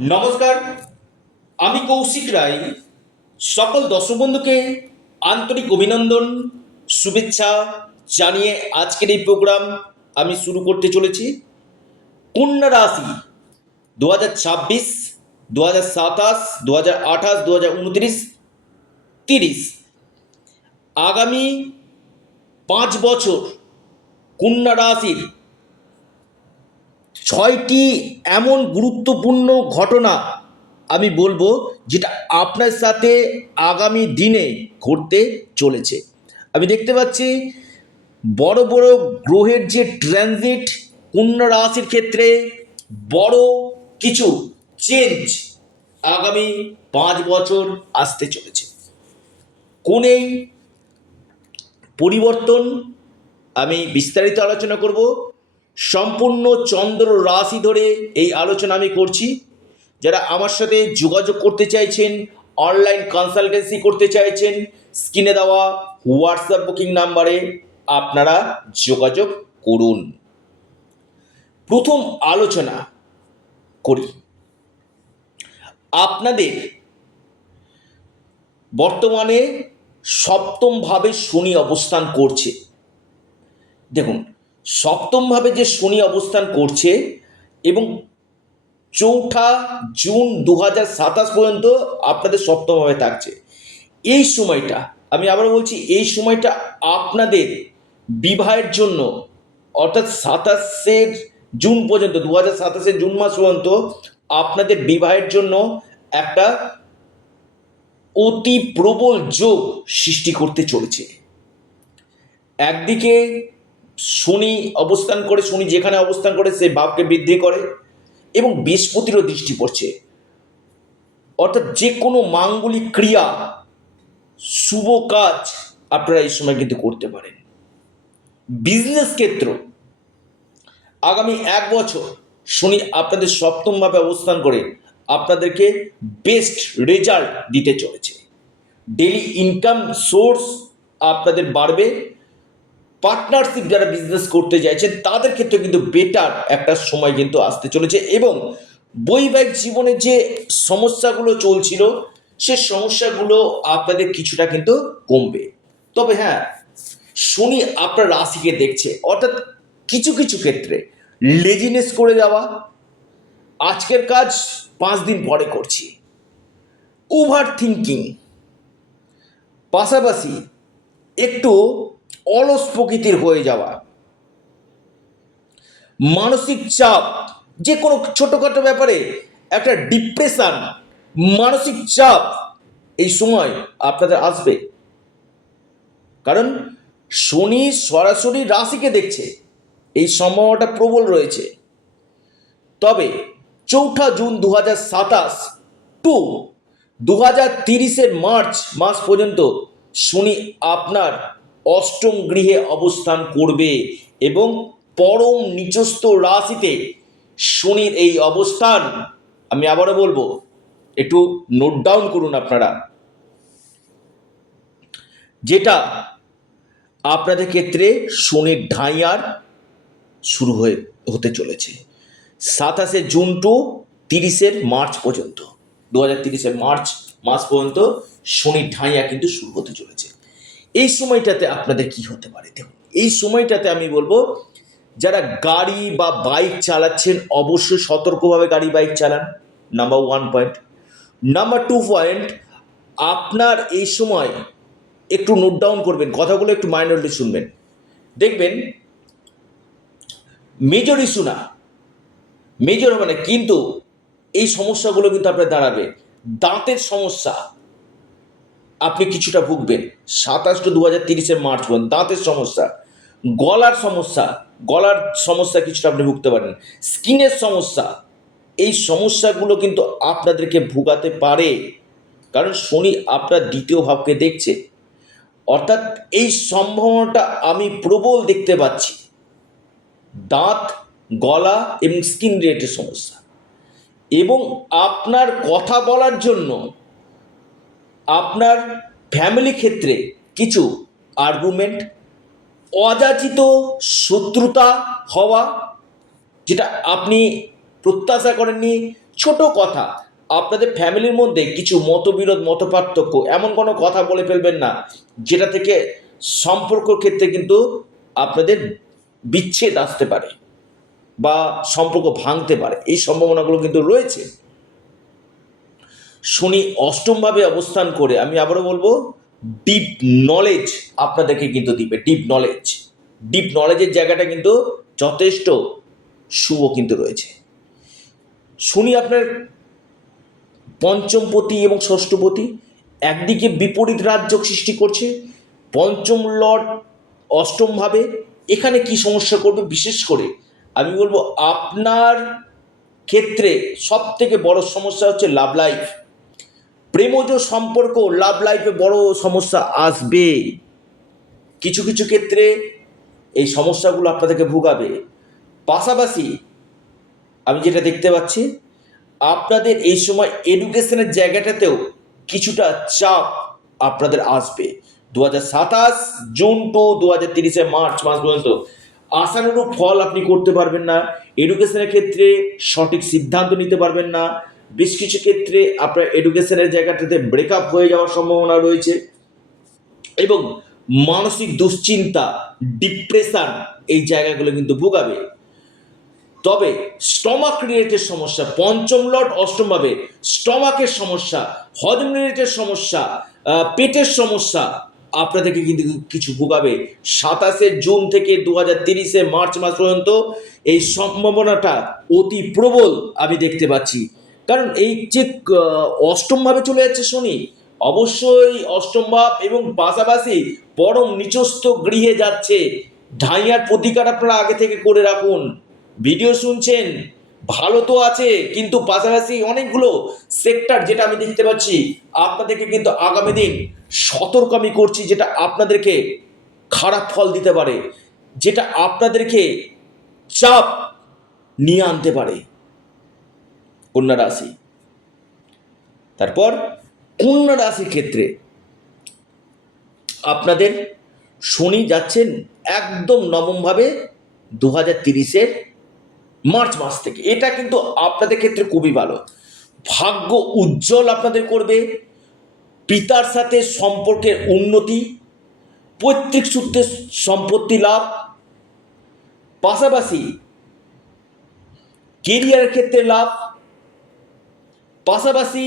নমস্কার, আমি কৌশিক রায়। সকল দর্শক বন্ধুকে আন্তরিক অভিনন্দন, শুভেচ্ছা জানিয়ে আজকের এই প্রোগ্রাম আমি শুরু করতে চলেছি। কন্যা রাশি 2026, 2027, 2028, 2029, 30 আগামী 5 বছর কন্যা রাশির 6টি এমন গুরুত্বপূর্ণ ঘটনা আমি বলবো যেটা আপনার সাথে আগামী দিনে ঘটতে চলেছে। আমি দেখতে পাচ্ছি বড় বড় গ্রহের যে ট্রানজিট কন্যা রাশির ক্ষেত্রে বড় কিছু চেঞ্জ আগামী 5 বছর আসতে চলেছে। কোন এই পরিবর্তন আমি বিস্তারিত আলোচনা করব। সম্পূর্ণ চন্দ্র রাশি ধরে এই আলোচনা আমি করছি। যারা আমার সাথে যোগাযোগ করতে চাইছেন, অনলাইন কনসালটেন্সি করতে চাইছেন, স্ক্রিনে দেওয়া হোয়াটসঅ্যাপ বুকিং নাম্বারে আপনারা যোগাযোগ করুন। প্রথম আলোচনা করি আপনাদের বর্তমানে সপ্তমভাবে শনি অবস্থান করছে। দেখুন, সপ্তমভাবে যে শনি অবস্থান করছে এবং 4 জুন 2027 পর্যন্ত আপনাদের সপ্তমভাবে থাকছে। এই সময়টা আমি আবারও বলছি, এই সময়টা আপনাদের বিবাহের জন্য, অর্থাৎ 27 জুন পর্যন্ত, 2027 জুন মাস পর্যন্ত আপনাদের বিবাহের জন্য একটা অতি প্রবল যোগ সৃষ্টি করতে চলেছে। একদিকে শনি অবস্থান করে, শনি যেখানে অবস্থান করে সে ভাবকে বৃদ্ধি করে এবং বৃহস্পতিরও দৃষ্টি পড়ছে। অর্থাৎ যে কোনো মাঙ্গলিক ক্রিয়া, শুভ কাজ আপনারা এই সময় কিন্তু করতে পারেন। বিজনেস ক্ষেত্র আগামী 1 বছর শনি আপনাদের সপ্তমভাবে অবস্থান করে আপনাদেরকে বেস্ট রেজাল্ট দিতে চলেছে। ডেইলি ইনকাম সোর্স আপনাদের বাড়বে। পার্টনারশিপ যারা বিজনেস করতে চাইছেন তাদের ক্ষেত্রে কিন্তু বেটার একটা সময় কিন্তু আসতে চলেছে এবং বৈবাহিক জীবনে যে সমস্যাগুলো চলছিল সে সমস্যাগুলো আপনাদের কিছুটা কিন্তু কমবে। তবে হ্যাঁ, শনি আপনার রাশিকে দেখছে, অর্থাৎ কিছু কিছু ক্ষেত্রে লেজিনেস করে যাওয়া, আজকের কাজ 5 দিন পরে করছি, ওভার থিঙ্কিং, পাশাপাশি একটু অলস প্রকৃতির হয়ে যাওয়া, মানসিক চাপ, যে কোনো ছোটোখাটো ব্যাপারে একটা ডিপ্রেশন, মানসিক চাপ এই সময় আপনাদের আসবে। কারণ শনি সরাসরি রাশিকে দেখছে, এই সম্ভাবনাটা প্রবল রয়েছে। তবে 4 জুন 2027 টু 2030 মার্চ মাস পর্যন্ত শনি আপনার অষ্টম গৃহে অবস্থান করবে এবং পরম নিচস্থ রাশিতে শনির এই অবস্থান, আমি আবারও বলবো, একটু নোট ডাউন করুন আপনারা, যেটা আপনাদের ক্ষেত্রে শনির ঢাইয়ার শুরু হতে চলেছে 27 জুন টু 30 মার্চ পর্যন্ত। 2030 মার্চ মাস পর্যন্ত শনির ঢাইয়া কিন্তু শুরু হতে চলেছে। এই সময়টাতে আপনাদের কি হতে পারে দেখুন, এই সময়টাতে আমি বলবো যারা গাড়ি বা বাইক চালাচ্ছেন অবশ্যই সতর্কভাবে গাড়ি বাইক চালান, নাম্বার 1 পয়েন্ট। নাম্বার 2 পয়েন্ট, আপনার এই সময় একটু নোট ডাউন করবেন, কথাগুলো একটু মাইনরলি শুনবেন, দেখবেন মেজর ইস্যু না, মেজর হবে না, কিন্তু এই সমস্যাগুলো কিন্তু আপনার দাঁড়াবে। দাঁতের সমস্যা আপনি কিছুটা ভুগবেন 27 টু 2030 মার্চ পর্যন্ত, দাঁতের সমস্যা, গলার সমস্যা, গলার সমস্যা কিছুটা আপনি ভুগতে পারেন, স্কিনের সমস্যা, এই সমস্যাগুলো কিন্তু আপনাদেরকে ভোগাতে পারে। কারণ শনি আপনার দ্বিতীয় ভাবকে দেখছে, অর্থাৎ এই সম্ভাবনাটা আমি প্রবল দেখতে পাচ্ছি। দাঁত, গলা এবং স্কিন রিলেটেড সমস্যা, এবং আপনার কথা বলার জন্য আপনার ফ্যামিলি ক্ষেত্রে কিছু আর্গুমেন্ট, অযাচিত শত্রুতা হওয়া, যেটা আপনি প্রত্যাশা করেননি, ছোট কথা, আপনাদের ফ্যামিলির মধ্যে কিছু মতবিরোধ মতপার্থক্য এমন কোনো কথা বলে ফেলবেন না যেটা থেকে সম্পর্কর ক্ষেত্রে কিন্তু আপনাদের বিচ্ছেদ আসতে পারে বা সম্পর্ক ভাঙতে পারে, এই সম্ভাবনাগুলো কিন্তু রয়েছে। শনি অষ্টমভাবে অবস্থান করে, আমি আবারও বলবো, ডিপ নলেজ আপনাদেরকে কিন্তু দিবে। ডিপ নলেজের জায়গাটা কিন্তু যথেষ্ট শুভ কিন্তু রয়েছে। শনি আপনার পঞ্চমপতি এবং ষষ্ঠপতি, একদিকে বিপরীত রাজযোগ সৃষ্টি করছে, পঞ্চম লর্ড অষ্টমভাবে। এখানে কি সমস্যা করবে, বিশেষ করে আমি বলবো আপনার ক্ষেত্রে সব থেকে বড় সমস্যা হচ্ছে লাভ লাইফ, প্রেমজ সম্পর্ক, লাভ লাইফে বড় সমস্যা আসবে। কিছু কিছু ক্ষেত্রে এই সমস্যাগুলো আপনাদেরকে ভোগাবে। পাশাপাশি আমি যেটা দেখতে পাচ্ছি, আপনাদের এই সময় এডুকেশনের জায়গাটাতেও কিছুটা চাপ আপনাদের আসবে। 2027 জুন টু 2030 মার্চ মাস পর্যন্ত আশানুরূপ ফল আপনি করতে পারবেন না। এডুকেশনের ক্ষেত্রে সঠিক সিদ্ধান্ত নিতে পারবেন না। বেশ কিছু ক্ষেত্রে আপনার এডুকেশনের জায়গাটাতে ব্রেকআপ হয়ে যাওয়ার সম্ভাবনা রয়েছে এবং মানসিক দুশ্চিন্তা, ডিপ্রেশন, এই জায়গাগুলো কিন্তু ভোগাবে। তবে স্টমাক রিলেটেড সমস্যা, পঞ্চম লর্ড অষ্টমভাবে, স্টমাকের সমস্যা, হজম রিলেটেড সমস্যা, পেটের সমস্যা আপনাদেরকে কিন্তু কিছু ভোগাবে। 27 জুন থেকে 2030 মার্চ মাস পর্যন্ত এই সম্ভাবনাটা অতি প্রবল আমি দেখতে পাচ্ছি। কারণ এই যে অষ্টমভাবে চলে যাচ্ছে শনি, অবশ্যই অষ্টম ভাব এবং পাশাপাশি পরম নিচস্থ গৃহে যাচ্ছে। ঢাইয়ার প্রতিকার আপনারা আগে থেকে করে রাখুন। ভিডিও শুনছেন, ভালো তো আছে, কিন্তু পাশাপাশি অনেকগুলো সেক্টর যেটা আমি দেখতে পাচ্ছি আপনাদেরকে কিন্তু আগামী দিন সতর্ক আমি করছি, যেটা আপনাদেরকে খারাপ ফল দিতে পারে, যেটা আপনাদেরকে চাপ নিয়ে আনতে পারে। কন্যা রাশি, তারপর কন্যা রাশির ক্ষেত্রে আপনাদের শনি যাচ্ছেন একদম নবমভাবে 2030 মার্চ মাস থেকে। এটা কিন্তু আপনাদের ক্ষেত্রে খুবই ভালো, ভাগ্য উজ্জ্বল আপনাদের করবে। পিতার সাথে সম্পর্কের উন্নতি, পৈতৃক সূত্রে সম্পত্তি লাভ, পাশাপাশি কেরিয়ারের ক্ষেত্রে লাভ, পাশাপাশি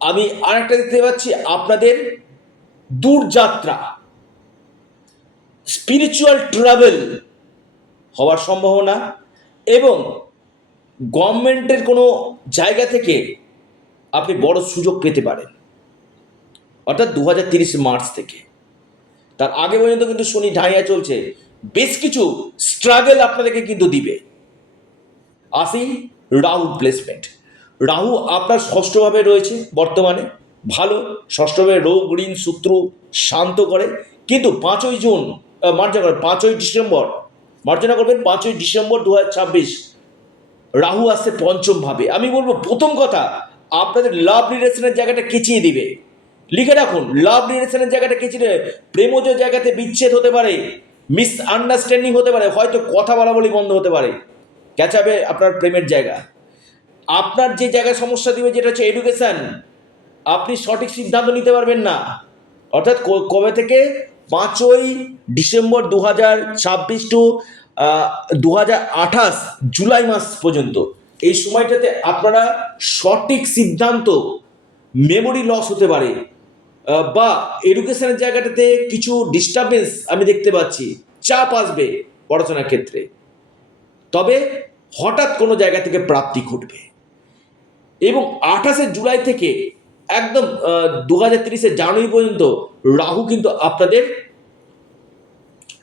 আমি আরেকটা দেখতে পাচ্ছি আপনাদের দূরযাত্রা, স্পিরিচুয়াল ট্রাভেল হওয়ার সম্ভাবনা এবং গভর্নমেন্টের কোনো জায়গা থেকে আপনি বড় সুযোগ পেতে পারেন, অর্থাৎ 2030 মার্চ থেকে। তার আগে পর্যন্ত কিন্তু শনি ঢাইয়া চলছে, বেশ কিছু স্ট্রাগল আপনাদেরকে কিন্তু দিবে। আসি রাহু প্লেসমেন্ট। রাহু আপনার ষষ্ঠভাবে রয়েছে বর্তমানে, ভালো। ষষ্ঠভাবে রোগ ঋণ শত্রু শান্ত করে, কিন্তু 5ই জুন মার্জনা করবেন, 5ই ডিসেম্বর মার্জনা করবেন, 5ই ডিসেম্বর 2026 রাহু আসছে পঞ্চমভাবে। আমি বলবো প্রথম কথা, আপনাদের লাভ রিলেশনের জায়গাটা কেচিয়ে দিবে। লিখে রাখুন, লাভ রিলেশনের জায়গাটা কেচিয়ে দেবে। প্রেমজ জায়গাতে বিচ্ছেদ হতে পারে, মিস আন্ডারস্ট্যান্ডিং হতে পারে, হয়তো কথা বলা বলি বন্ধ হতে পারে, ক্যাচাবে আপনার প্রেমের জায়গা। আপনার যে জায়গায় সমস্যা দিবে যেটা হচ্ছে এডুকেশান, আপনি সঠিক সিদ্ধান্ত নিতে পারবেন না। অর্থাৎ কবে থেকে, 5ই ডিসেম্বর 2026 টু 2028 জুলাই মাস পর্যন্ত, এই সময়টাতে আপনারা সঠিক সিদ্ধান্ত, মেমোরি লস হতে পারে বা এডুকেশনের জায়গাটাতে কিছু ডিস্টারবেন্স আমি দেখতে পাচ্ছি, চাপ আসবে পড়াশোনার ক্ষেত্রে। তবে হঠাৎ কোনো জায়গা থেকে প্রাপ্তি ঘটবে এবং 28 জুলাই থেকে একদম 2030 জানুয়ারি পর্যন্ত রাহু কিন্তু আপনাদের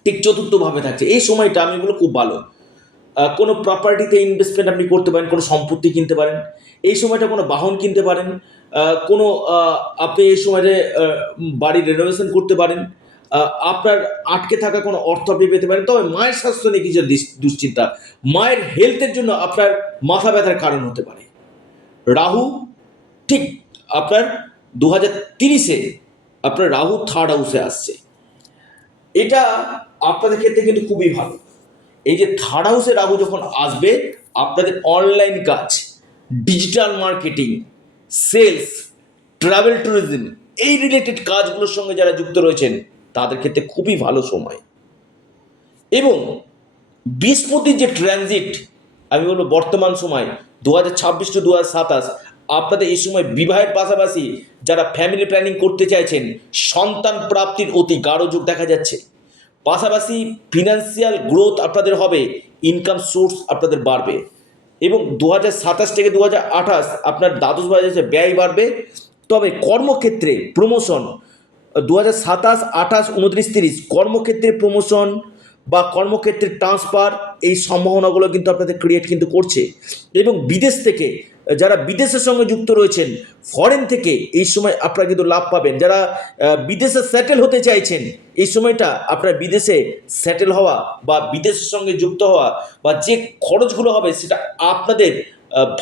ঠিক চতুর্থভাবে থাকছে। এই সময়টা আমি বলবো খুব ভালো। কোনো প্রপার্টিতে ইনভেস্টমেন্ট আপনি করতে পারেন, কোনো সম্পত্তি কিনতে পারেন, এই সময়টা কোনো বাহন কিনতে পারেন, কোনো আপনি এই সময়টা বাড়ি রেনোভেশন করতে পারেন, আপনার আটকে থাকা কোনো অর্থ আপনি পেতে পারেন। তবে মায়ের স্বাস্থ্য নিয়ে কিছু দুশ্চিন্তা, মায়ের হেলথের জন্য আপনার মাথা ব্যথার কারণ হতে পারে। রাহু ঠিক আপনার 2030 আপনার রাহু থার্ড হাউসে আসছে, এটা আপনাদের ক্ষেত্রে কিন্তু খুবই ভালো। এই যে থার্ড হাউসে রাহু যখন আসবে, আপনাদের অনলাইন কাজ, digital marketing, sales, travel tourism, এই রিলেটেড কাজগুলোর সঙ্গে যারা যুক্ত রয়েছেন তাদের ক্ষেত্রে খুবই ভালো সময়। এবং বৃহস্পতির যে ট্রানজিট, আমি বলবো বর্তমান সময় 2026 টু 2027, আপনাদের এই সময় বিবাহের পাশাপাশি যারা ফ্যামিলি প্ল্যানিং করতে চাইছেন, সন্তান প্রাপ্তির অতি গাঢ় যোগ দেখা যাচ্ছে। পাশাপাশি ফিনান্সিয়াল গ্রোথ আপনাদের হবে, ইনকাম সোর্স আপনাদের বাড়বে। এবং 2027 থেকে 2028 আপনার দ্বাদশ ভাবে যাচ্ছে ব্যয় বাড়বে। তবে কর্মক্ষেত্রে প্রমোশন 2027, 28, 29, 30 কর্মক্ষেত্রে প্রমোশন বা কর্মক্ষেত্রে ট্রান্সফার, এই সম্ভাবনাগুলো কিন্তু আপনাদের ক্রিয়েট কিন্তু করছে। এবং বিদেশ থেকে যারা বিদেশের সঙ্গে যুক্ত রয়েছেন, ফরেন থেকে এই সময় আপনারা কিন্তু লাভ পাবেন। যারা বিদেশে সেটেল হতে চাইছেন, এই সময়টা আপনার বিদেশে সেটেল হওয়া বা বিদেশের সঙ্গে যুক্ত হওয়া বা যে খরচগুলো হবে সেটা আপনাদের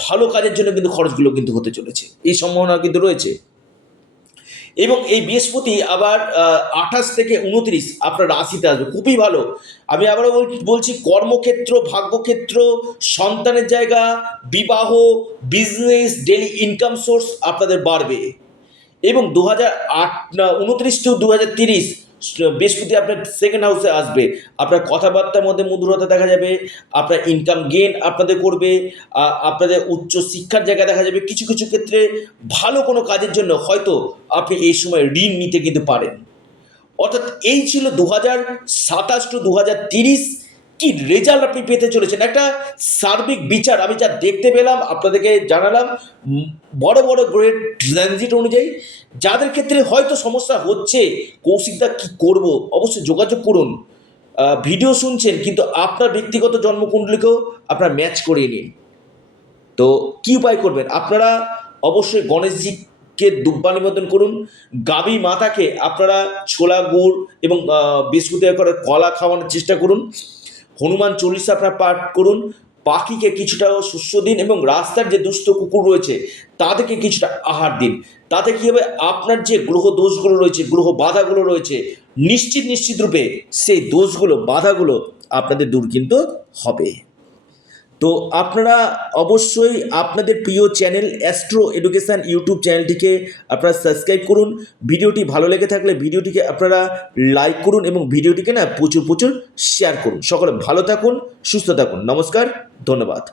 ভালো কাজের জন্য কিন্তু খরচগুলো কিন্তু হতে চলেছে, এই সম্ভাবনা কিন্তু রয়েছে। এবং এই বৃহস্পতি আবার 28 থেকে 29 আপনার রাশিতে আসবে, খুবই ভালো। আমি আবারও বলছি, কর্মক্ষেত্র, ভাগ্যক্ষেত্র, সন্তানের জায়গা, বিবাহ, বিজনেস, ডেলি ইনকাম সোর্স আপনাদের বাড়বে। এবং 2029 টু 2030 বৃহস্পতি আপনার সেকেন্ড হাউসে আসবে। আপনার কথাবার্তার মধ্যে মধুরতা দেখা যাবে, আপনার ইনকাম গেইন আপনাদের করবে, আপনাদের উচ্চ শিক্ষার জায়গা দেখা যাবে। কিছু কিছু ক্ষেত্রে ভালো কোনো কাজের জন্য হয়তো আপনি এই সময় ঋণ নিতে কিন্তু পারেন। অর্থাৎ এই ছিল 2027 টু 2030 কি রেজাল্ট আপনি পেতে চলেছেন। একটা সার্বিক বিচার আমি যা দেখতে পেলাম আপনাদেরকে জানালাম। বড় বড় গ্রেড ট্রানজিট অনুযায়ী যাদের ক্ষেত্রে হয়তো সমস্যা হচ্ছে, কৌশিকদা কী করব, অবশ্যই যোগাযোগ করুন। ভিডিও শুনছেন কিন্তু আপনার ব্যক্তিগত জন্মকুণ্ডলীকেও আপনার ম্যাচ করিয়ে নিন। তো কী উপায় করবেন আপনারা? অবশ্যই গণেশজিকে দুব্বা নিবেদন করুন। গাভী মাতাকে আপনারা ছোলা গুড় এবং বৃহস্পতিবার করে কলা খাওয়ানোর চেষ্টা করুন। হনুমান চল্লিশা আপনারা পাঠ করুন। পাখিকে কিছুটা শস্য দিন এবং রাস্তার যে দুস্থ কুকুর রয়েছে তাদেরকে কিছুটা আহার দিন। তাতে কী হবে, আপনার যে গ্রহ দোষগুলো রয়েছে, গ্রহ বাধাগুলো রয়েছে, নিশ্চিত রূপে সেই দোষগুলো, বাধাগুলো আপনাদের দূর কিন্তু হবে। তো আপনারা অবশ্যই আপনাদের প্রিয় চ্যানেল অ্যাস্ট্রো এডুকেশান ইউটিউব চ্যানেলটিকে আপনারা সাবস্ক্রাইব করুন। ভিডিওটি ভালো লেগে থাকলে ভিডিওটিকে আপনারা লাইক করুন এবং ভিডিওটিকে না প্রচুর শেয়ার করুন। সকলে ভালো থাকুন, সুস্থ থাকুন। নমস্কার, ধন্যবাদ।